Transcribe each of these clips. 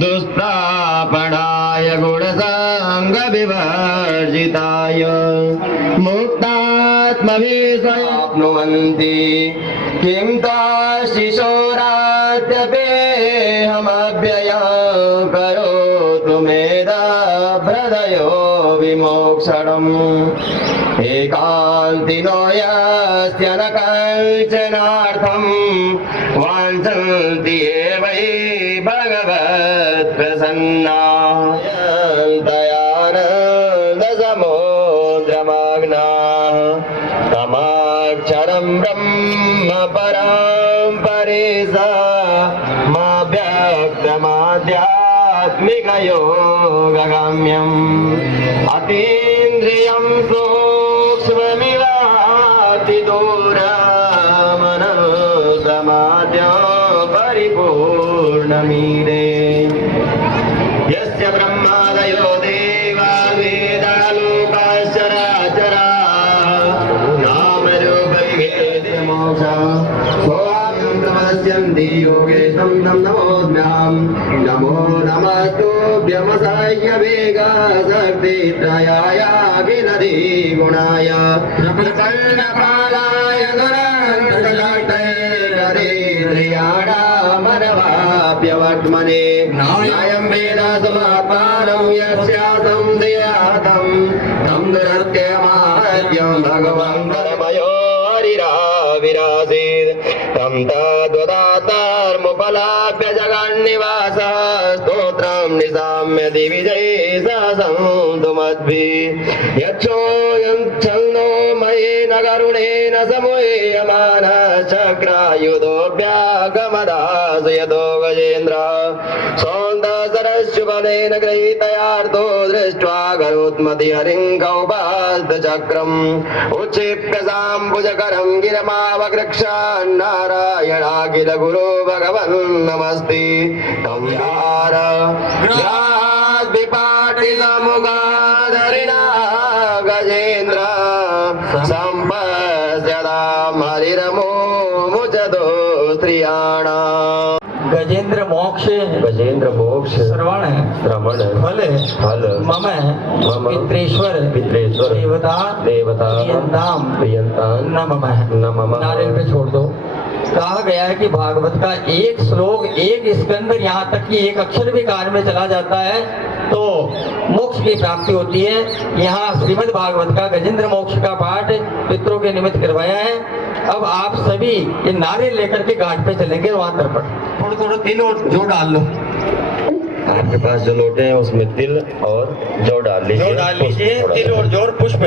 दुष्प्रापणाय गुणसङ्गविवर्जिताय मुक्तात्मविषयाप्नुवन्ति किं शिशोरात्यपेऽहमव्ययं करोतु मेधाभ्रदयो विमोक्षणम् एकान्तिनो यस्य न कञ्चनार्थं वाञ्छन्ति वै भगवत्प्रसन्नानन्दसमुद्रमग्नाः तमाक्षरं ब्रह्म परां परिसमाव्यक्तमाध्यात्मिकयोगगम्यम् अतीन्द्रियं सूक्ष्ममिवातिदूरमनसमाद्यं परिपूर्णमीरे यस्य ब्रह्मादयो देवा वेदा लोकाश्चराचरा नामरूपविभेदमोक्षः सोऽहं प्रपश्यन्ति योगेशं तं नमोऽस्म्यहं नमो नमस्तुभ्यमसाह्य वेगशक्तित्रयाय अखिलधिगुणाय प्रपन्नकालाय दुरन्तकटैकरेन्द्रियाणामनवाप्यवर्त्मने नायं वेद समात्मानं यस्यासं देहातं तं दुरत्यमाद्यं भगवन्तरमयो हरिराविरासीत् तं तद्वदातार्मुपलाभ्य जगन्निवास स्तोत्रं निशाम्य दिविजये ससन्तुमद्भिः यक्षोऽयं छन्दो मयेन करुणेन समूह्यमानश्चक्रायुधोऽभ्यागमदासयतो गजेन्द्रः सौन्दसरस्युबलेन गृहीतयार्तो दृष्ट्वा गरुत्मति हरिं कौबालचक्रम् उक्षिप्य साम्बुजकरं गिरमावकृक्षान्नारायणाखिल गुरो भगवन् नमस्ते तं विपाटितमुगाधरिणा गजेन्द्र सम्पश्यतां हरिरमो मुचतो स्त्रियाणाम् गजेंद्र मोक्ष श्रवण फल मम पितृेश्वर देवता प्रियंताम नमः। नारियल पे छोड़ दो। कहा गया है कि भागवत का एक श्लोक एक स्कंद यहाँ तक कि एक अक्षर भी कान में चला जाता है तो मोक्ष की प्राप्ति होती है। यहाँ श्रीमद् भागवत का गजेंद्र मोक्ष का पाठ पितरों के निमित्त करवाया है। अब आप सभी ये नारियल लेकर के घाट पे चलेंगे वहां तरफ थोड़ा थोड़ा तिल और जौ डाल लो। आपके पास जो लोटे हैं उसमें तिल और जौ डाल लीजिए। तिल और जौ पुष्प,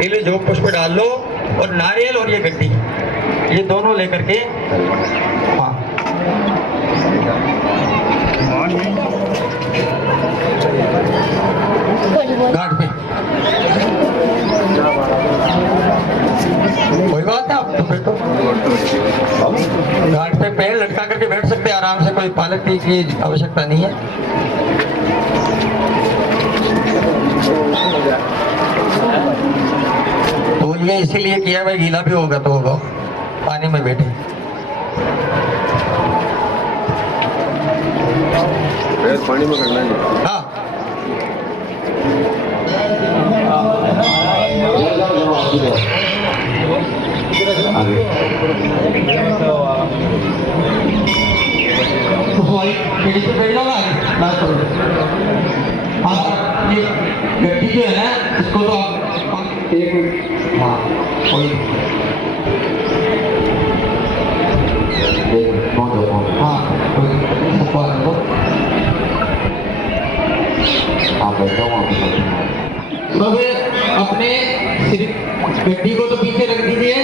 तिल जौ पुष्प डाल लो और नारियल और ये गड्डी ये दोनों लेकर के हाँ घाट पे कोई बात है। आप तो फिर तो घाट पे पैर लटका करके बैठ सकते हैं आराम से, कोई पालक की आवश्यकता नहीं है। तो ये इसीलिए किया भाई गीला भी होगा तो होगा, पानी में बैठे पानी में करना है। हाँ ये गड्डी जो है ना इसको तो आप एक हाँ कोई हाँ सब अपने सिर गड्डी को तो पीछे रख दीजिए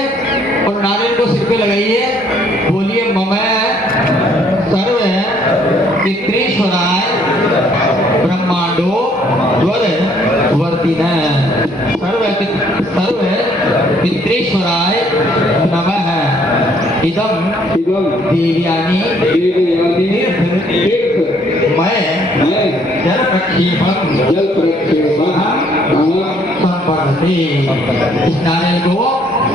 और नारियल को सिर पे लगाइए। बोलिए मम सर्व पितृेश्वराय ब्रह्मांडो द्वर वर्तिन सर्व पितृेश्वराय नमः इदं देव्यानि मैं जल प्रक्षेपम संपत्ति। इस नारियल को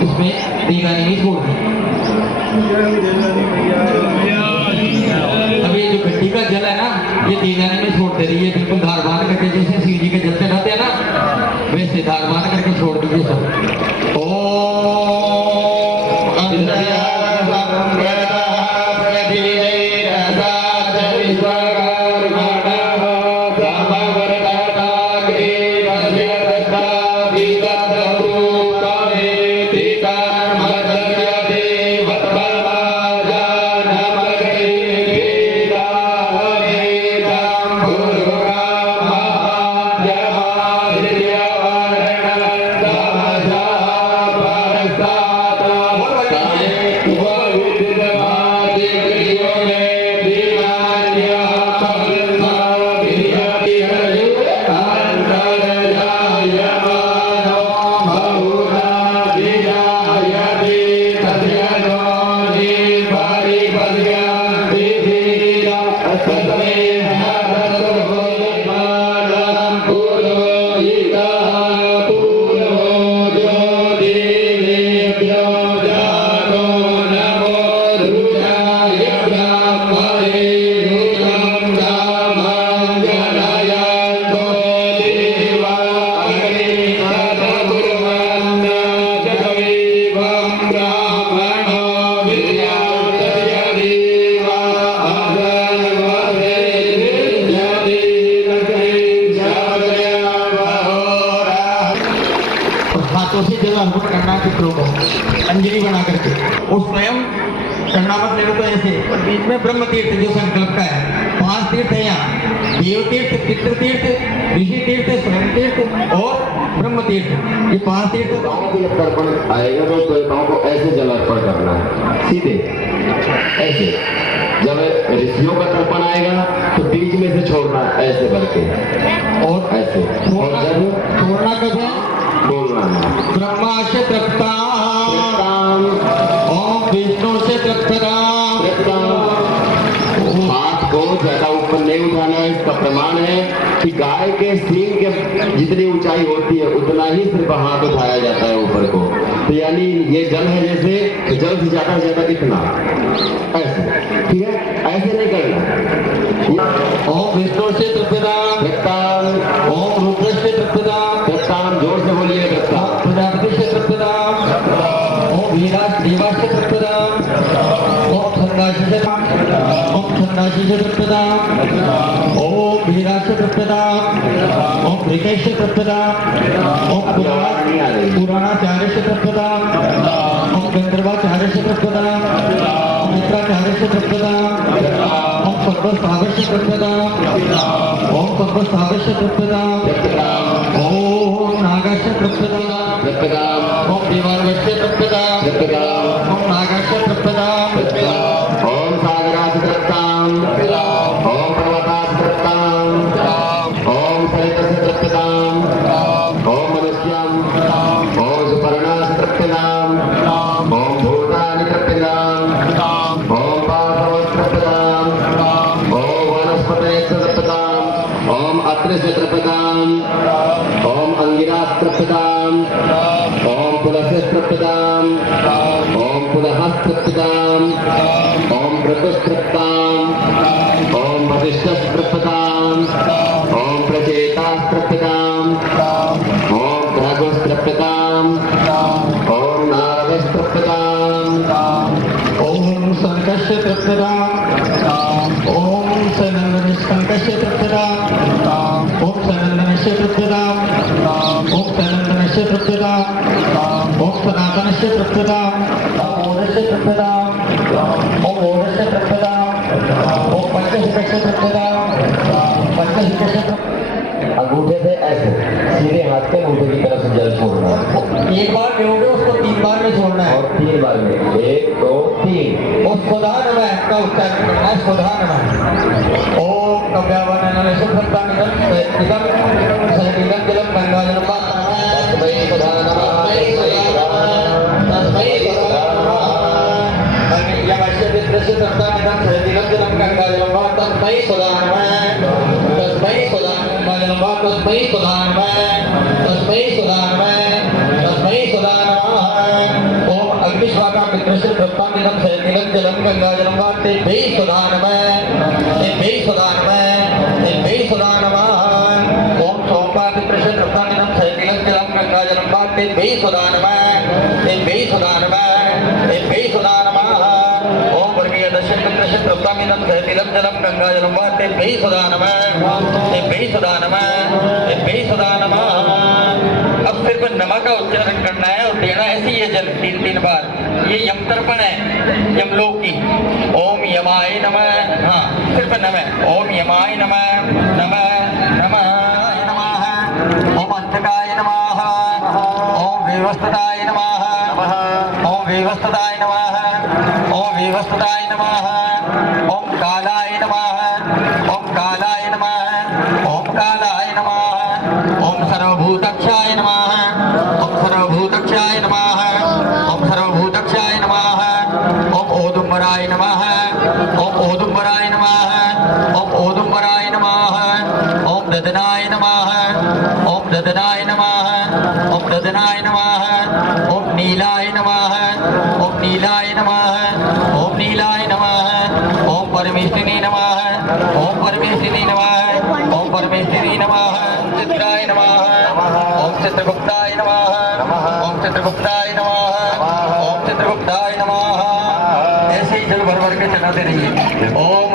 इसमें देव्यानि छोड़ अभी जो गड्डी का जल है ना, ये दीवाने में छोड़ दे रही है, बिल्कुल धार बांध करके, जैसे शिव जी के जल से रहते हैं ना, वैसे धार बांध करके छोड़ दीजिए सब। अंजलि बना करके और स्वयं करना मत ले तो ऐसे, और बीच में ब्रह्म तीर्थ जो संकल्प का है, 5 तीर्थ है यहाँ, देव तीर्थ, पितृ तीर्थ, ऋषि तीर्थ, स्वयं तीर्थ और ब्रह्म तीर्थ, ये 5 तीर्थ। जब तर्पण आएगा तो देवताओं को ऐसे जल अर्पण करना है, सीधे ऐसे। जब ऋषियों का तर्पण आएगा तो बीच में से छोड़ना है ऐसे करके, और ऐसे। और जब छोड़ना कब है? बोलना है ब्रह्मा से तृप्ताम, ओम विष्णु से तृप्ताम। हाथ को ज्यादा ऊपर नहीं उठाना है। इसका प्रमाण है कि गाय के सींग के जितनी ऊंचाई होती है उतना ही सिर्फ हाथ उठाया जाता है ऊपर को। तो यानी ये जल है, जैसे तो जल से ज्यादा कितना, ऐसे, ठीक है, ऐसे नहीं करना। ओम विष्णु से तृप्ताम, ओम रुद्र से तृप्ताम, जोर से बोलिए, प्रजापति से तृप्ताम, ओम देवा से तृप्ताम, ओम छंदासी से तृप्ताम, ओम वीरा से तृप्ताम, ओम ऋकेश से तृप्ताम, ओम पुराणाचार्य से तृप्ताम, ओम गंधर्वाचार्य से तृप्ताम, ओम मित्राचार्य से तृप्ताम, ओम सर्वस्थावर से तृप्ताम, ओम सर्वस्थावर से तृप्ताम, ओम नागा से तृप्ताम, ओम देवार्वश से तृप्ताम, ओम नागा से तृप्ताम, ओम सागरा से तृप्ताम, ओम पर्वता से तृप्ताम, ओम सरित से तृप्ताम, ओम मनुष्यम, ओम सुपर्णा से तृप्ताम, ओम भूतानि तृप्ताम, ओम पासव तृप्ताम, ओम वनस्पते से तृप्ताम, ओम अत्रि से तृप्ताम, ओम अंगिरा से तृप्ताम, ओम पुलसे तृप्ताम, ओम पुलहस तृप्ताम, ओम प्रतुस्तृप्ताम, ओम वसिष्ठस्तृप्ताम, ओम प्रचेतास्तृप्ताम, ओम भृगुस्तृप्ताम, ओम नारदस्तृप्ताम, ओम संकस्य तृप्ताम, ओम सनंदनिष्कंकस्य तृप्ताम, ओम सनंदनस्य तृप्ताम, ओम सनंदनस्य तृप्ताम, ओम सनातनस्य तृप्ताम, ओम ओरस्य तृप्ताम, ओम ओरस्य तृप्ताम, ओम पंचहिकस्य तृप्ताम, पंचहिकस्य तृप्ताम। अंगूठे से ऐसे सीधे हाथ के अंगूठे की तरफ से जल छोड़ना है। एक बार पियोगे उसको 3 बार में छोड़ना है, और 3 बार में, 1 2 3। और सुधा नमः का उच्चारण करना है, सुधा नमः। ओम कव्यावनन शुभ्रता निगम सहितं जलम गंगाजलम तस्मै सुधा नमः, तस्मै सुधा नमः। यमस्य विद्रस्य तस्ता निगम सहितं जलम गंगाजलम तस्मै सुधा नमः, तस्मै सुधा नमः, तस्मै सुधा नमः, तस्मै सुधा नमः, तस्मै सुधा नमः। ओम अग्निश्वाका पितृश्री तृप्तामिदं सयतिलं जलं गंगाजलं वा तेभ्यै सदा नमः तेभ्यै सदा नमः तेभ्यै सदा नमः ओम सोमका पितृश्री तृप्तामिदं सयतिलं जलं गंगाजलं वा तेभ्यै सदा नमः तेभ्यै सदा नमः तेभ्यै सदा नमः ओम वर्गीय दशक पितृश्री तृप्तामिदं सयतिलं जलं गंगाजलं वा तेभ्यै सदा नमः तेभ्यै सदा नमः तेभ्यै सदा नमः। अब सिर्फ नमः का उच्चारण करना है और देना है ये जल 3 बार। ये यम तर्पण है यमलोक की। ओम यमाय नमः, हाँ सिर्फ नमः। ओम यमाय नमः नमः नमः नमः। ओम अंतकाय नमः, ओम विवस्त्रताय नमः, ओम विवस्त्रताय नमः, ओम विवस्त्रताय नमः, ओम कालाय नमः, ओम कालाय नमः, ओम कालाय नमः, ओम सर्वभूतक्षाय नमः, ओम सर्वभूतक्षाय नमः, ओम सर्वभूतक्षाय नमः, ओम ओदुम्बराय नमः, ओम ओदुम्बराय नमः, ओम ओदुम्बराय नमः, ओम ददनाय नमः, ओम ददनाय नमः, ओम ददनाय नमः, ओम नीलाय नमः, ओम नीलाय नमः, ओम नीलाय नमः, ओम परमेश्वरी नमः, ओम परमेश्वरी नमः, ओम परमेश्वरी नमः, चित्राय नमः, ओम चित्रगुप्ताय नमः, ओम चित्रगुप्ताय नमः, ओम चित्रगुप्ताय नमः। ऐसे ही जल भर भर के चलाते रहिए। ओम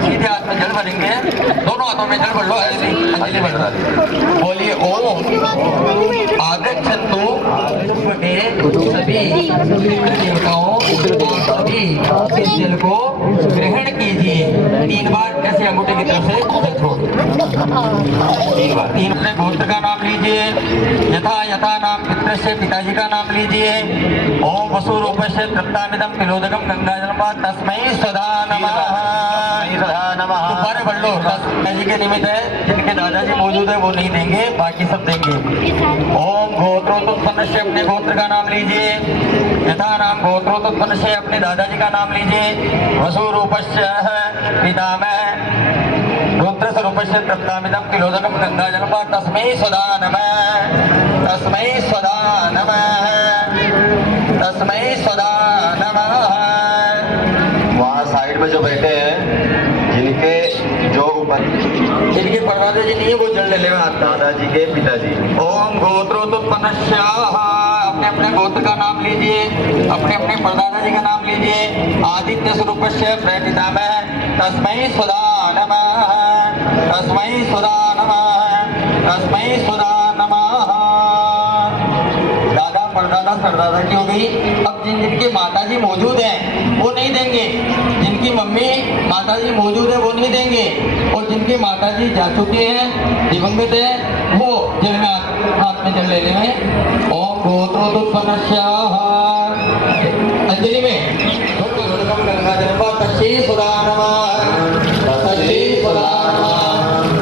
सीधे हाथ में जल भरेंगे, दोनों हाथों में जल भर लो, ऐसे अंजलि भर बोलिए ओम आगच्छन्तु सभी देवताओं सभी इस जल को ग्रहण कीजिए। 3 बार ऐसे अंगूठे की तरफ से छोड़ 3 बार। 3 अपने गोत्र का नाम लीजिए। यथा यथा नाम पितृस्य पिताजी का नाम लीजिए। ओम वसुरूपस्य तृप्तामिदं तिलोदकं गंगाजलं वा तस्मै सदा नमः सदा नमः। दोबारा पढ़ लो। पिताजी के निमित्त है, जिनके दादाजी मौजूद है वो नहीं देंगे, बाकी सब देंगे। ओम गोत्रोत्पन्नस्य अपने गोत्र का नाम लीजिए। यथा नाम गोत्रोत्पन्नस्य अपने दादाजी का नाम लीजिए। वसुरूपस्य पितामह गोत्र स्वरूपस्य तृप्तामिदं तिलोदकं गंगाजलं वा तस्मै सदा नमः तस्मै सदा नमः तस्मै सदा नमः। वहाँ साइड में जो बैठे हैं, जिनके जो जिनके परदादा जी नहीं है वो जल ले लेना। दादाजी के पिताजी। ओम गोत्रोत्पन्नस्य अपने अपने गोत्र का नाम लीजिए। अपने अपने परदादा जी का नाम लीजिए। आदित्य स्वरूपस्य पितामह तस्मै सदा नमः तस्मै सदा नमः तस्मै सदा नमः। दादा परदादा सरदादा की हो गई। अब जिनकी माताजी मौजूद हैं वो नहीं देंगे, जिनकी मम्मी माताजी मौजूद है वो नहीं देंगे, और जिनकी माताजी जा चुकी हैं दिवंगत है वो जल में हाथ में जल ले लेंगे। ओम गोत्रोत्पन्नस्य अंजलि में तस्मै सदा नमः तस्मै सदा नमः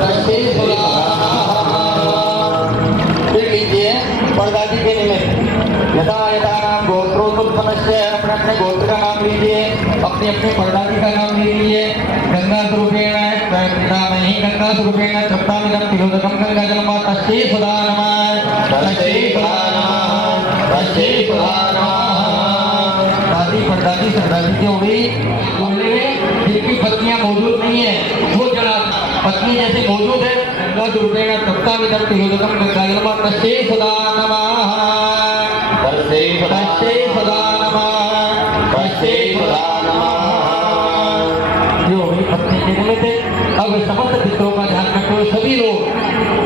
तस्मै सदा नमः। फिर लीजिए परदादी के निमित्त। यथा यथा नाम गोत्रोत्पन्नस्य अपने अपने गोत्र का नाम लीजिए। अपनी अपनी परदादी का नाम लीजिए। गंगा स्वरूपेण पितामही गंगा स्वरूपेण तृप्तामिदं तिलोदकं गंगाजलं वा तस्मै सदा नमः तस्मै सदा नमः तस्मै सदा नमः। दादी परदादी सरदादी की हो गई। जिनकी पत्नियां मौजूद नहीं है वो जला पत्नी जैसे मौजूद है गंगा स्वरूपेण तृप्तामिदं तिलोदकं गंगाजलं वा तस्मै सदा नमः तस्मै सदा नमः तस्मै सदा नमः। जो भी पत्नी के निमित्त है। अब समस्त पितरों का ध्यान रखते हुए सभी लोग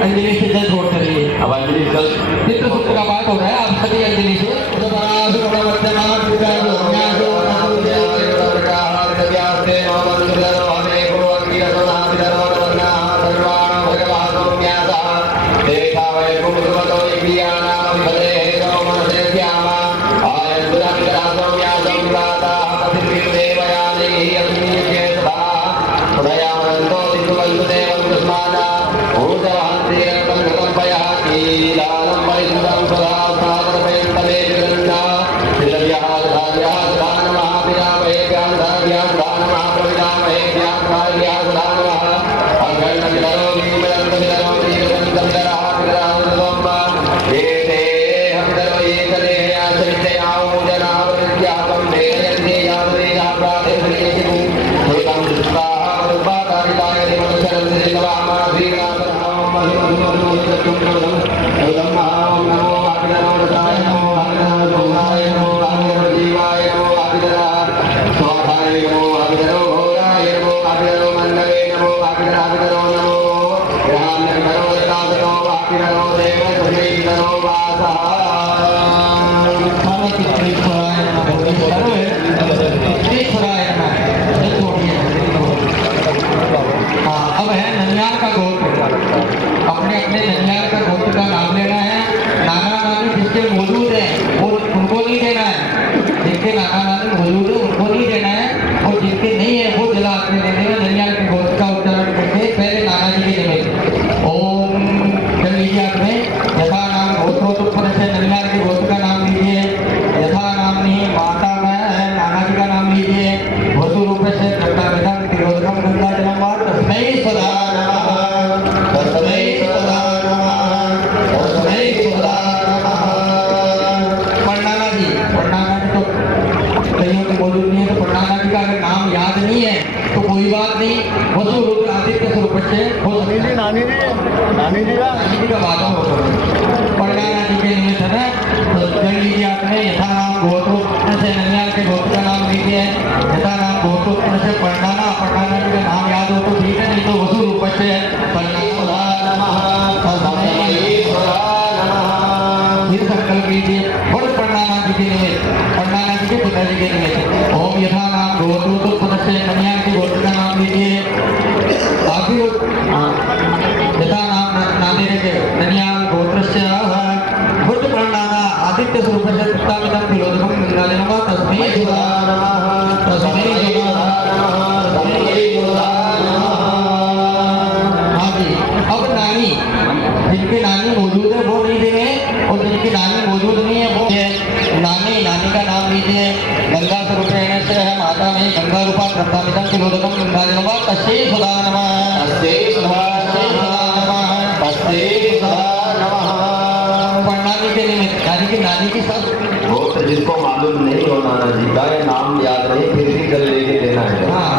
अंजलि से जल छोड़ते रहिए। अब अंजलि जल पितृ सूत्र का पाठ हो रहा है, आप सभी अंजलि से हे अपने ननिहाल का गोत्र का नाम लेना है। नाना नानी जिसके मौजूद है वो उनको नहीं देना है, जिनके नाना नानी मौजूद है उनको नहीं देना है, और जिनके नहीं है वो जिला अपने देने में ननिहाल के गोत्र का उच्चारण करके पहले नाना जी के देने। ओम कर लीजिए आपने यथा नाम गोत्रोत्पन्न से ननिहाल के गोत्र का नाम लीजिए। यथा नामनी माता में नाना जी का नाम लीजिए। वसु रूप से कर्ताविदं तिरोधकं गंगा जलम वा तस्मै सदा नमः, तस्मै सदा नमः, तस्मै सदा नमः। परनाना जी तो कईयों के मौजूद नहीं है, तो परनाना जी का अगर नाम याद नहीं है तो कोई बात नहीं, वसु रूप आदित्य स्वरूप से हो सकता है। नानी जी का बात हो परनाना जी के निमित्त है। तो जल लीजिए आपने यथा नाम गोत्रोत्पन्न से ननिहाल के गोत्र का नाम लीजिए। यथा नाम गोत्रोत्पन्न से परनाना जी का नाम याद हो तो ठीक है, नहीं तो वसु रूप से फिर संकल्प लीजिए बड़ परनाना जी के निमित्त, परनाना जी के पिताजी के निमित्त। ओम यथा नाम गोत्रोत्पन्न से ननिहाल के गोत्र का नाम लीजिए। काफी यथा नाम नादेरे के ननिहाल गोत्रस्य बुद्ध परनाना आदित्य स्वरूप से तत्तामिदं तिलोदकं गंगा जलम वा तस्मै सदा नमः, तस्मै सदा नमः, तस्मै सदा नमः। हाँ जी, अब नानी जिनके नानी मौजूद है वो नहीं देंगे, और जिनकी नानी मौजूद नहीं है वो नानी का नाम लीजिए। गंगा स्वरूप रहने से है माता में गंगा रूपा तत्तामिदं तिलोदकं गंगा जलम वा तस्मै सदा नमः, तस्मै सदा नमः, तस्मै सदा नमः। परनानी के निमित्त यानी कि नानी की सब गोत्र जिसको मालूम नहीं हो नाना जी का या नाम याद नहीं फिर भी जल लेके देना है। हाँ,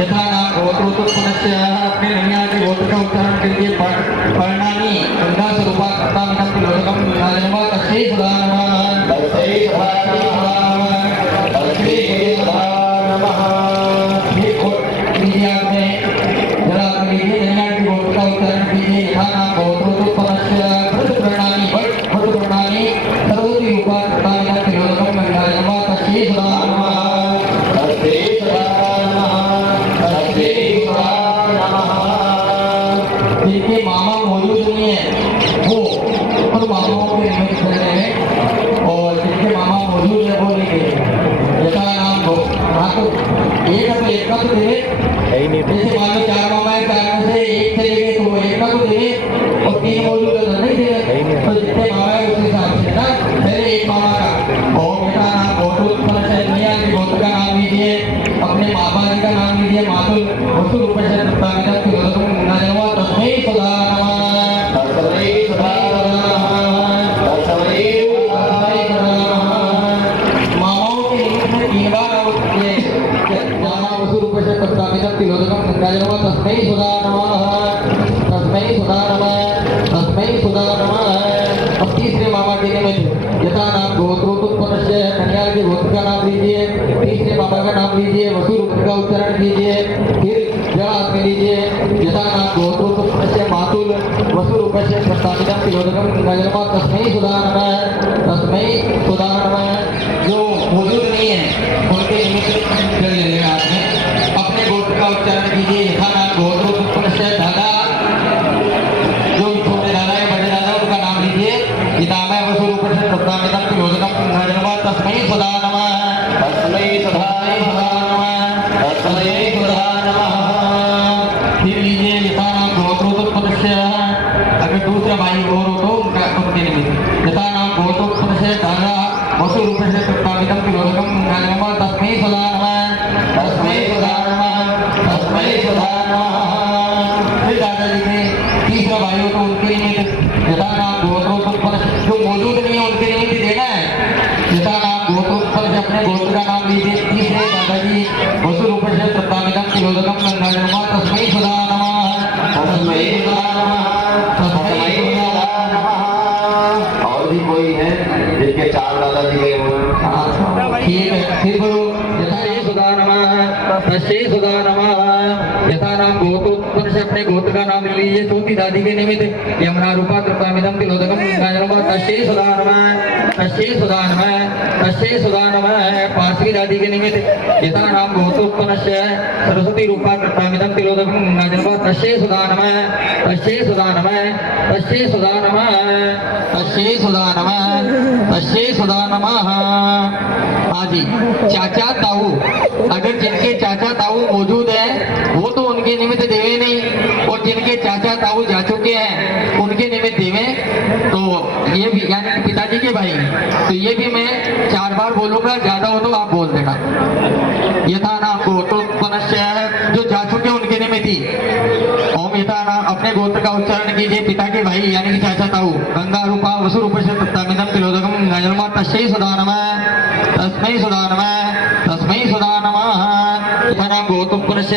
यथा नाम गोत्रोत्पन्न से अपने ननिहाल के गोत्र का उच्चारण करके परनानी गंगा स्वरूपा कर्तामिदं तिलोदकं गंगा जलम वा तस्मै सदा नमः, तस्मै सदा नमः, तस्मै सदा नमः। लीजिए आपने जरा आपने लीजिए ननिहाल के गोत्र का उच्चारण कीजिए। यथा नाम गोत्रोत्पन्न से वृद्ध प्रणाली सर्वती रूपा कर्तामिदं तिलोदकं गंगा जलम वा तस्मै सदा नमः, तस्मै सदा नमः, तस्मै सदा नमः। जिनके मामा मौजूद नहीं है वो उन मामाओं के निमित्त कर रहे हैं, और जिनके मामा मौजूद है वो नहीं है। यथा नाम हो हाँ तो एक का तो दे, जैसे मान लो 4 मामा है, 4 में से एक चले गए तो वो एक का तो दे, और 3 मौजूद है तो नहीं दे। तो जितने मामा है उस हिसाब से ना पहले एक मामा का। और यथा नाम गोत्रोत्पन्न से ननिहाल के गोत्र का नाम लीजिए। अपने माता जी का नाम लीजिए। मातुल वसु रूप से तत्तामिदं तिलोदकं गंगा जलम वा तस्मै सदा नमः, तस्मै सदा नमः, तस्मै सदा नमः। मामाओं के निमित्त में 3 बार और ये मामा वसु रूप से तत्तामिदं तिलोदकं गंगा जलम वा तस्मै सदा नमः, तस्मै सदा नमः, तस्मै सदा नमः। अब तीसरे मामा के निमित्त यथा नाम गोत्रोत्पन्न से ननिहाल के गोत्र का नाम लीजिए। तीसरे मामा का नाम लीजिए, वसु रूप का उच्चारण कीजिए। फिर जरा हाथ में लीजिए। यथा नाम गोत्रोत्पन्न से मातुल वसु रूप से कर्तामिदं तिलोदकं गंगा जलम वा तस्मै सदा नमः, तस्मै सदा नमः। जो मौजूद नहीं है उनके निमित्त जल ले लेना आपने। अपने गोत्र का उच्चारण कीजिए। यथा नाम गोत्रोत्पन्न से दादा, जो छोटे दादा या बड़े दादा उनका नाम लीजिए। पितामह वसु रूप से तत्तामिदं तिलोदकं गंगा जलम वा तस्मै सदा नमः, तस्मै सदा नमः, तस्मै सदा नमः। फिर लीजिए यथा नाम गोत्रोत्पन्न से अगर दूसरा भाई और हो तो उनके निमित्त। यथा नाम गोत्रोत्पन्न से दादा वसु रूप से तत्तामिदं तिलोदकं गंगा जलम वा तस्मै सदा नमः, तस्मै सदा नमः, तस्मै सदा नमः। फिर दादाजी के तीसरा भाई हो तो उनके निमित्त। यथा नाम गोत्रोत्पन्न जो मौजूद नहीं है उनके निमित्त देना है। यथा नाम गोत्रोत्पन्न से अपने गोत्र का नाम लीजिए। तीसरे दादाजी वसु रूप से तत्तामिदं तिलोदकं गंगा जलम वा तस्मै सदा नमः, तस्मै सदा नमः, तस्मै सदा नमः। और भी कोई है जिनके 4 दादाजी गए हुए हैं? ठीक है, फिर बोलो। यथा सदा नमः, तस्मै सदा नमः। यथा नाम गोत्रोत्पन्न गोत्रोत्पन्न से अपने गोत्र का नाम ले लीजिए। चौथी दादी के निमित्त यमुना रूपा कृपामिदम तिलोदकम गंगाजलम तस्यै सुधा नमः, तस्यै सुधा नमः, तस्यै सुधा नमः। पांचवी दादी के निमित्त यथा नाम गोत्रोत्पन्न से सरस्वती रूपा कृपामिदम तिलोदकम गंगाजलम तस्यै सुधा नमः, तस्यै सुधा नमः, तस्यै सुधा नमः, तस्यै सुधा नमः, तस्यै सुधा नमः। हाँ जी, चाचा ताऊ, अगर जिनके चाचा ताऊ मौजूद है वो तो उनके निमित्त देवे नहीं, और जिनके चाचा ताऊ जा चुके हैं उनके निमित्त देवे। तो ये भी यानी कि पिताजी के भाई, तो ये भी मैं 4 बार बोलूंगा, ज्यादा हो तो आप बोल देना। यथा नाम गोत्रोत्पन्नस्य है जो जा चुके उनके निमित्त ही ओम यथा नाम अपने गोत्र का उच्चारण कीजिए। पिता के भाई यानी कि चाचा ताऊ गंगा रूपा वसु रूप से तत्तामिदम तिलोदकम गंगाजलम तस्यै सुधा नमः, तस्मै सुधा नमः, तस्मै सुधा नमः। यथा नाम गोत्रोत्पन्नस्य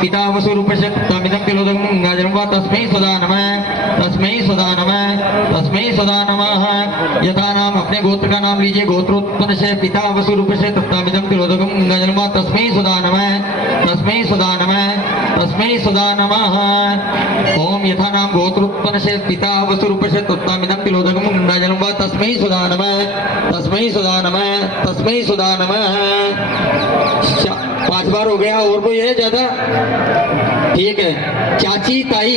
पिता वसु रूप से तत्तामिदम तिलोदकम गंगाजलम तस्मै सुधा नमः, तस्मै सुधा नमः, तस्मै सुधा नमः। यथा नाम अपने गोत्र का नाम लीजिए। गोत्रोत्पन्न से पिता वसु रूप से तत्तामिदम तिलोदकम गंगाजलम तस्मै सुधा नमः, तस्मै सुधा नमः, तस्मै सुधा नमः। ओम यथा नाम गोत्रोत्पन्न से पिता वसु रूप से तत्तामिदम तिलोदकम गंगाजलम तस्मै सुधा नमः, तस्मै सुधा नमः, तस्मै सुधा नमः। 5 बार हो गया, और कोई है ज्यादा? ठीक है। चाची ताई,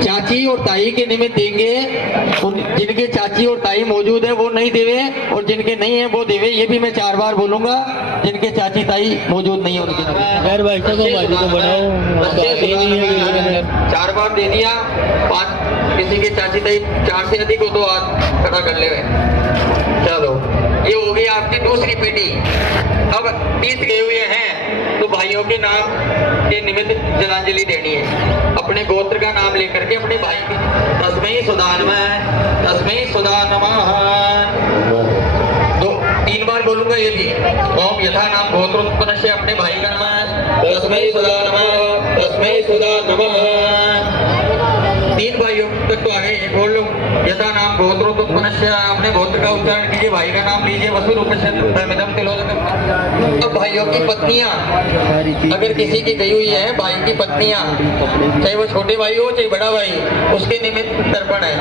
चाची और ताई के निमित्त देंगे। जिनके चाची और ताई मौजूद है वो नहीं देवे, और जिनके नहीं है वो देवे। ये भी मैं 4 बार बोलूंगा, जिनके चाची ताई मौजूद नहीं है उनके खैर भाई साहब बाजी को बनाओ, बात ही नहीं है। 4 बार दे दिया। 5 किसी के चाची ताई 4 से अधिक हो तो हाथ खड़ा कर ले। चलो, ये हो गई आपकी दूसरी पीढ़ी। अब 30 गए हुए हैं तो भाइयों के नाम के निमित्त जलांजलि देनी है। अपने गोत्र का नाम लेकर के अपने भाई के तस्मै सुधा नमः, तस्मै सुधा नमः। 3 बार बोलूंगा ये भी। ओम यथा नाम गोत्रोत्पन्न से अपने भाई का नाम तस्मै सुधा नमः, तस्मै सुधा नमः। 3 भाइयों तक तो आ गए। एक बोल लो। यथा नाम गोत्रोत्पन्न से अपने गोत्र का उच्चारण कीजिए, भाई का नाम लीजिए। वसु रूप से तत्तामिदम तिलोदकम। अब भाइयों की पत्नियां अगर किसी की गई हुई है, भाई की पत्नियां, चाहे वो छोटे भाई हो चाहे बड़ा भाई, उसके निमित्त तर्पण है।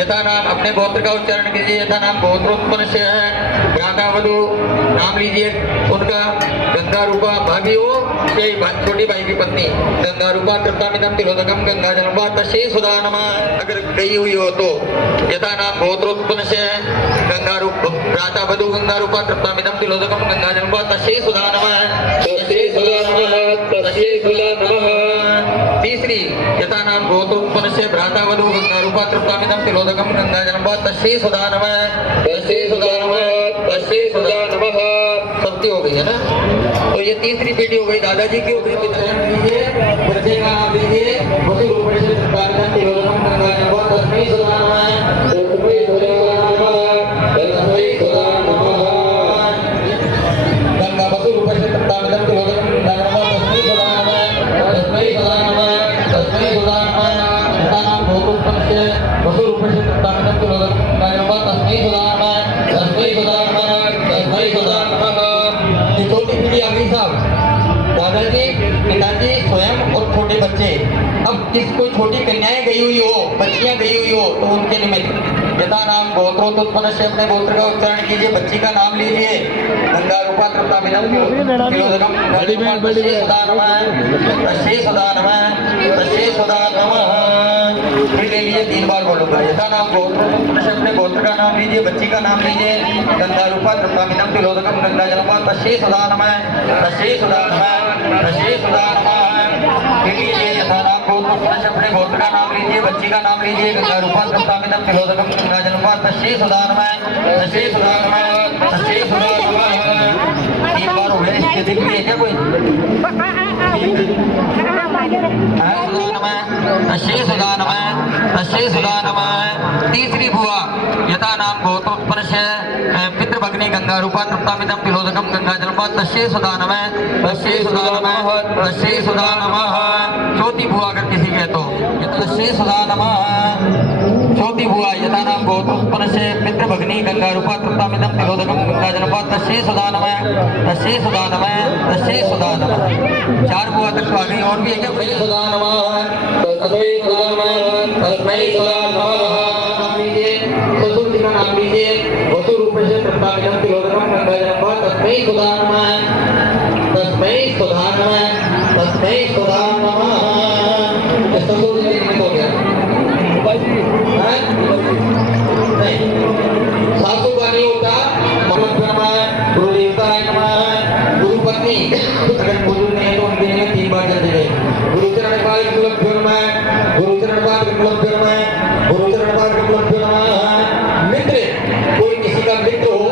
यथा नाम अपने गोत्र का उच्चारण कीजिए। यथा नाम गोत्रोत्पन्न से है भ्राता वधू नाम लीजिए उनका। गंगा रूपा भाभी हो चाहे छोटी भाई की पत्नी, गंगा रूपा तत्तामिदम तिलोदकम गंगाजलम तस्यै सुधा नमः। अगर गई हुई हो तो यथा नाम गोत्रोत्पन्न से गंगा रूप भ्राता वधू गंगा रूपा तत्तामिदम तिलोदकम गंगाजलम तस्यै सुधा नमः, तस्यै सुधा नमः, तस्यै सुधा नमः। तीसरी यथा नाम गोत्रोत्पन्न से भ्राता वधू गंगा रूपा तत्तामिदम तिलोदकम गंगाजलम तस्यै सुधा नमः, तस्यै सुधा नमः, तस्यै सुधा नमः। सबकी हो गई है ना। तो ये तीसरी पीढ़ी हो गई। दादाजी की हो गई। बच्चे का नाम लीजिए। वसु रूप से तत्तामिदम तिलोदकम गंगाजलम तस्मै सुधा नमः, तस्मै सुधा नमः, तस्मै सुधा नमः। गंगा वसु रूप से तत्तामिदम तिलोदकम गंगाजलम तस्मै सुधा नमः, तस्मै सुधा नमः, तस्मै सुधा नमः। यथा नाम गोत्रोत्पन्न से वसु रूप से तत्तामिदम तिलोदकम गंगाजलम तस्मै सुधा नमः, तस्मै सुधा नमः, तस्मै सुधा नमः। ये छोटी पीढ़ी आ गई साहब। दादाजी, पिताजी, स्वयं और छोटे बच्चे। अब कोई छोटी कन्याएं गई हुई हो, बच्चियां गई हुई हो तो उनके निमित्त यथा नाम गोत्रोत्पन्न से अपने गोत्र का उच्चारण कीजिए। बच्ची का नाम लीजिए। गंगा रूपा तत्तामिदम तिलोदकम तस्यै सुधा नमः, तस्यै सुधा नमः, तस्यै सुधा नमः। फिर ले लीजिए। 3 बार बोलूंगा। यथा नाम गोत्रोत्पन्न से अपने गोत्र का नाम लीजिए। बच्ची का नाम लीजिए। गंगा रूपा तत्तामिदम तिलोदकम गंगाजलम तस्यै सुधा नमः, तस्यै सुधा नमः, तस्यै सुधा नमः। फिर लीजिए। यथा नाम गोत्रोत्पन्न से अपने गोत्र का नाम लीजिए। बच्ची का नाम लीजिए। गंगा रूपा तत्तामिदम तिलोदकम गंगाजलम तस्यै सुधा नमः, तस्यै सुधा नमः, तस्यै सुधा नमः। 3 बार हो गए। इसके दिख भी है क्या कोई? तस्यै सुधा नमः, तस्यै सुधा नमः। तीसरी बुआ यथा नाम गोत्रोत्पन्न से पितृभग्नि गंगा रूपा तत्तामिदम तिलोदकम गंगाजलम तस्यै सुधा नमः, तस्यै सुधा नमः, तस्यै सुधा नमः। चौथी बुआ अगर किसी के तो तस्यै सुधा नमः। ज्योति भुआ यथा नाम गौतम पुनश्च पितृभग्नि गंगा रूपा तृप्तामिदं तिलोदकं गंगा जनपा तस्यै सदा नमः तस्यै सदा नमः तस्यै सदा नमः। 4 बुआ तक तो आ गई और भी है क्या? तस्मै सदा नमः तस्मै सदा नमः तस्मै सदा नमः। नाम लीजिए ससुर जी का नाम लीजिए वसु रूप से तृप्तामिदं तिलोदकं गंगा जनपा तस्मै सदा नमः तस्मै सदा नमः तस्मै सदा नमः। ससुर जी निमित्त हो गया नहीं, सासू का नहीं होता। गुरु देवताय नमः। गुरु पत्नी अगर बुजुर्ग नहीं है तो उनके लिए 3 बार जल्दी गए गुरुचरण पाद विकल्प्यो नमः गुरुचरण पाद विकल्प्यो नमः गुरुचरण पाद विकल्प्यो नमः। मित्र कोई किसी का मित्र हो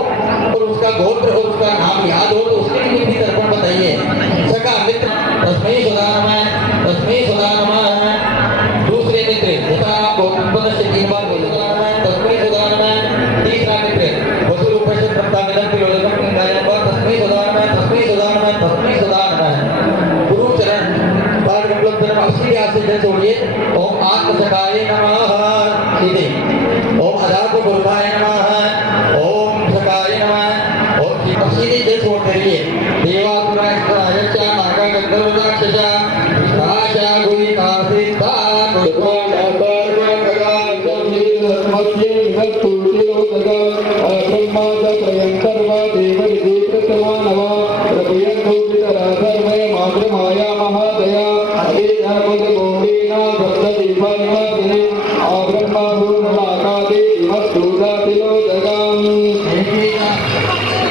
और उसका गोत्र और उसका नाम याद हो तो उसके लिए भी तर्पण बताइए। सका मित्र तस्मै सदा नमः तस्मै सदा नमः। दूसरे मित्र यथा गौतम से 3 बार बोलो तस्मै सदा नमः। तीसरा मित्र वसु रूप से तृप्तामिदं तिलोदकं गंगा जनपा तस्मै सदा नमः तस्मै सदा नमः तस्मै सदा नमः। गुरु चरण पाद विकल्प्य नमः। सीधे हाथ से जल जोड़िए। ओम आत्मसखाय नमः सीधे। ओम अदात्म गुरुभाय नमः ओम सखाय नमः। ओम सीधे जल छोड़ते रहिए। देवासुरायश्चा नागा गंधर्वराक्षसा राजा गुरी कासिता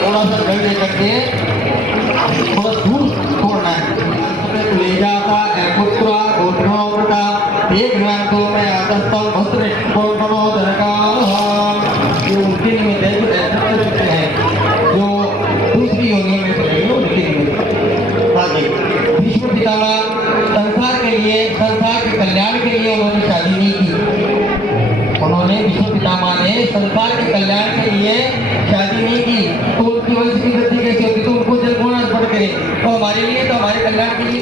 थोड़ा सा घर लेकर के थोड़ा दूर छोड़ना है। ले जाता है पुत्रा गोत्रोमृता एक ग्रंथो में आदस्तम भद्र कोणोदरका। ये उनके निमित्त है जो ऐसे हैं जो दूसरी योनियों में चले गए उनके निमित्त। आगे भीष्म पितामह संसार के लिए संसार के कल्याण के लिए उन्होंने शादी नहीं की। उन्होंने भीष्म पितामह ने संसार के कल्याण के लिए शादी नहीं की तो उनकी वंश की वृद्धि कैसे होती? तो उनको जल गुण पड़ गए तो हमारे लिए तो हमारे कल्याण के लिए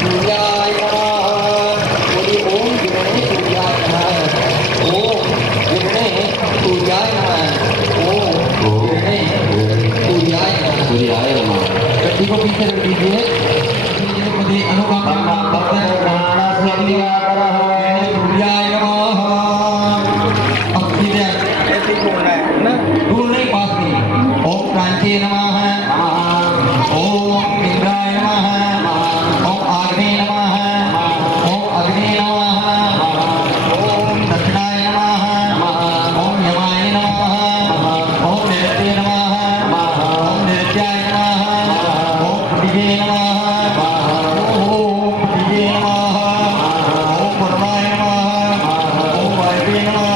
सूर्याय नमः। बोलिए ओम गिरणे सूर्याय नमः ओम गिरणे सूर्याय नमः ओम गिरणे सूर्याय नमः सूर्याय नमः। गड्डी को पीछे रख दीजिए। अनुकामना सूर्याय नमः। अब सीधे दूर नहीं पास नहीं। ओम क्रांचे नमः ओम इंद्राय नमः ओम आग्नेय नमः ओम अग्नेय नमः ओम दक्षिणाय नमः ओम यमाय नमः ओम निरत्ये नमः ओम निरत्याय नमः ओम कुटिजे नमः ओम कुटिजे नमः ओम परमाय नमः ओम वायवे नमः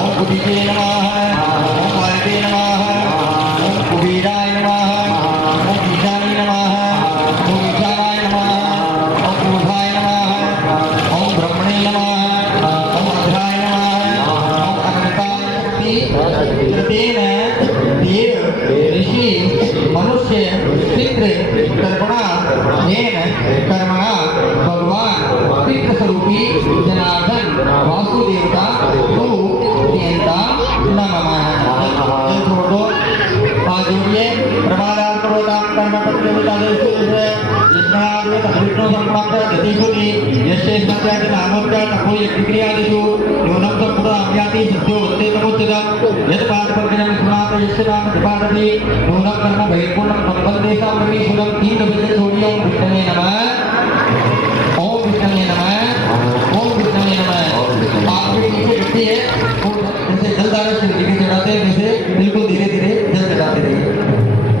ओम कुटिजे नमः ओम वायवे नमः ओम कुबीराय नमः ओम ईशानी नमः ओम ईशानाय नमः ओम क्रोधाय नमः ओम ब्रह्मणे नमः ओम अध्राय नमः ओम अग्निकाय तेन देव ऋषि मनुष्य पितृ तर्पणा येन कर्मणा भगवान पितृ स्वरूपी जनार्दन वासुदेवता तू देवता नमः। जल छोड़ दो। हाथ जोड़िए। प्रमादान करोताम कर्म पत्यवतादेशे यस्माद् तद्विष्णु संप्राप्त गतिषुति यस्य स्मृत्यादि नामोक्त्या तपो यज्ञक्रियादिषु न्यूनं तत्पुराम्याति सिद्ध्यो वन्दे तमुच्यताम् यत् पाठपर्जनं स्मृणात् यस्य नाम जपादति न्यूनं कर्म बहिर्पूर्णं फलफलदेशां रवीशुलं तीर्थविजय छोड़िए। ओम विष्णवे नमः ओम विष्णवे नमः ओम विष्णवे नमः। आपके नीचे गिरती है जैसे जलधारा शिव जी के चढ़ाते हैं वैसे बिल्कुल धीरे धीरे जल चढ़ाते रहिए।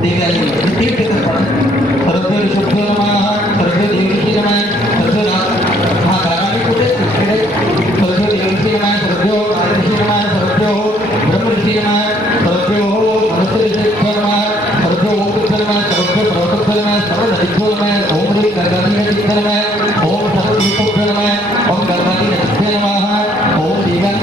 देवी आई तीर्थ के तरफ सरस्वती ऋषभ्यो नमः सरस्वती देवी नमः सरस्वती हाँ धारा भी कुछ सरस्वती देवी नमः सरस्वती ऋषि नमः सरस्वती ब्रह्म ऋषि नमः सरस्वती मनुष्य ऋषि नमः सरस्वती ओम कृष्ण नमः सरस्वती प्रवृत्त नमः सर्व नदिभ्यो नमः ओम ऋषि गर्गादि नमः ओम सरस्वती नमः ओम गर्गादि नमः ओम देवानि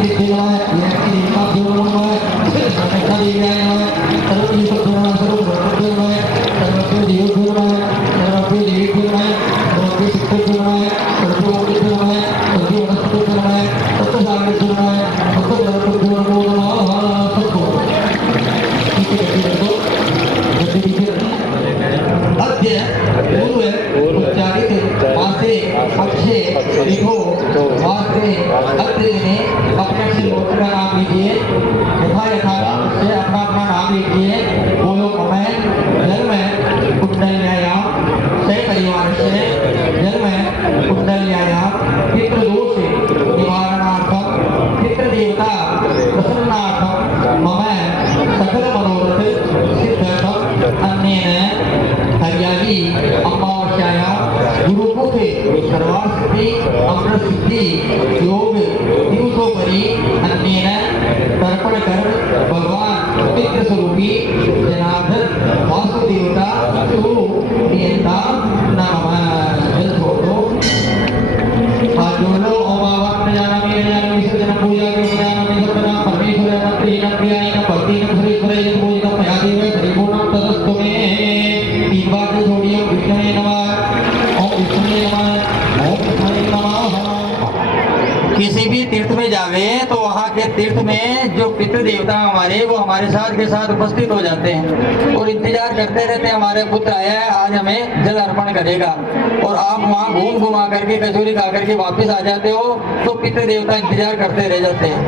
नाम लीजिए। बोलो मैं जल में कुंडल्यायाम से परिवार से जल में कुंडल्यायाम पितृदोष निवारणार्थम पितृ देवता प्रसन्नार्थम मम सकल मनोरथ सिद्धर्थम अन्येन हरियाली अमावस्यायां गुरुमुखे सर्वासिद्धि अमृतसिद्धि योग दिवसोपरि अन्येन तर्पण कर भगवान पितृ स्वरूपी जनार्दन वासुदेवता सुनियंता नमः। जल छोड़ो हाथ जोड़ लो। ओम आवाहन जानामि जानामि विसर्जन पूजा के जानामि सर्वनाम परमेश्वर मंत्री नम प्रियाय नम भक्ति नम सुरेश्वराय नम पूजितम मयादेव परिपूर्णम तदस्तु मे। तीन बार जोड़िए। विष्णुवे नमः। ओम विष्णुवे नमः। ओम विष्णुवे नमः। किसी भी तीर्थ में जावे तो वहाँ के तीर्थ में जो पितृ देवता हमारे वो हमारे साथ के साथ उपस्थित हो जाते हैं और इंतजार करते रहते हैं हमारे पुत्र आया है आज हमें जल अर्पण करेगा। और आप वहाँ घूम घुमा करके कचौरी खा करके वापस आ जाते हो तो पितृ देवता इंतजार करते रह जाते हैं।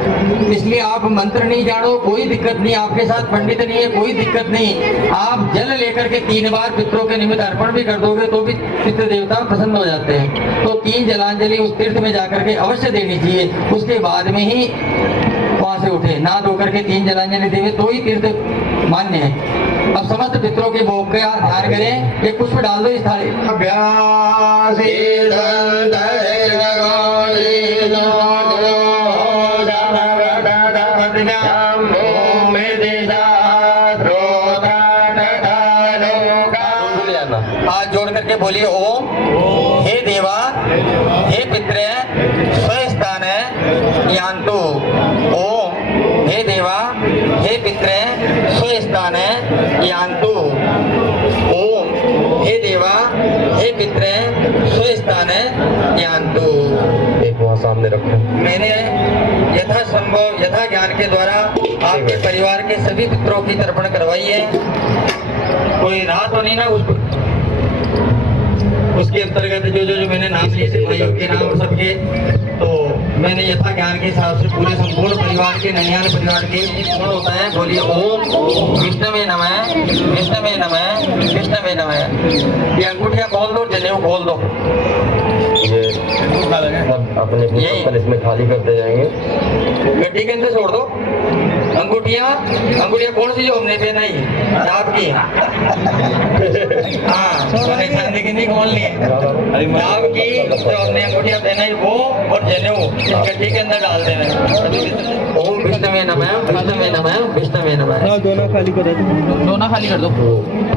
इसलिए आप मंत्र नहीं जानो कोई दिक्कत नहीं, आपके साथ पंडित नहीं है कोई दिक्कत नहीं, आप जल लेकर के 3 बार पितरों के निमित्त अर्पण भी कर दोगे तो भी पितृ देवता प्रसन्न हो जाते हैं। तो 3 जलांजलि उस तीर्थ में जाकर के अवश्य देनी चाहिए। उसके बाद में ही वहां से उठे, ना धो करके 3 जलांजलि देवे तो ही तीर्थ मान्य है। अब समस्त पितरों के भोग का ध्यान करें। एक पुष्प डाल दो इस थाली। हाथ जोड़ करके बोलिए ओम। हे देवा हे पितृ स्वस्थान यान्तु। ओम हे देवा हे पितृ स्वस्थान यान्तु। ओम हे देवा हे पितृ स्वस्थान यान्तु। एक वहाँ सामने रखो। मैंने यथा संभव यथा ज्ञान के द्वारा आपके परिवार के सभी पितरों की तर्पण करवाई है। कोई रहा तो नहीं ना उसके अंतर्गत जो मैंने नाम लिए थे भाइयों के नाम सबके, तो मैंने यथा ज्ञान के हिसाब से पूरे संपूर्ण परिवार के ननियाल परिवार के कौन होता है बोलिए ओम विष्णुवे नमः विष्णुवे नमः विष्णुवे नमः। ये अंगूठिया खोल दो, जनेऊ खोल दो। ये सब अपने बर्तन इसमें खाली करते जाएंगे। गड्डी के अंदर छोड़ दो। अंगूठिया कौन सी जो हमने पहनाई आपकी? हाँ मैंने चांदी की नहीं खोलनी है, आपकी जो हमने अंगूठिया पहनाई वो और जनेऊ इस गड्डी के अंदर डाल देना। ओम विष्णुवे नमः विष्णुवे नमः विष्णुवे नमः। दोनों खाली कर दो, दोनों खाली कर दो,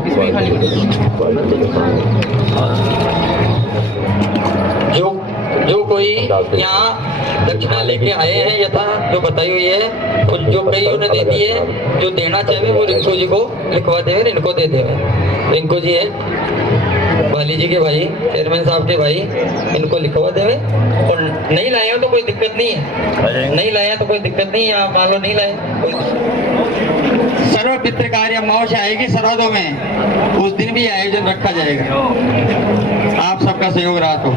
इसमें खाली कर दो। जो कोई यहाँ दक्षिणा लेके आए हैं यथा जो बताई हुई है, और जो कई ने दे दी है, जो देना चाहे वो रिंकू जी को लिखवा देवे, इनको दे देवे। रिंकू जी है वाली जी के भाई, चेयरमैन साहब के भाई, इनको लिखवा देवे। और नहीं लाए हो तो कोई दिक्कत नहीं है, नहीं लाए तो कोई दिक्कत नहीं है। आप मान लो नहीं लाए सर्व पितृ कार्य अमावस्या आएगी सरहदों में, उस दिन भी आयोजन रखा जाएगा। आप सबका सहयोग रहा तो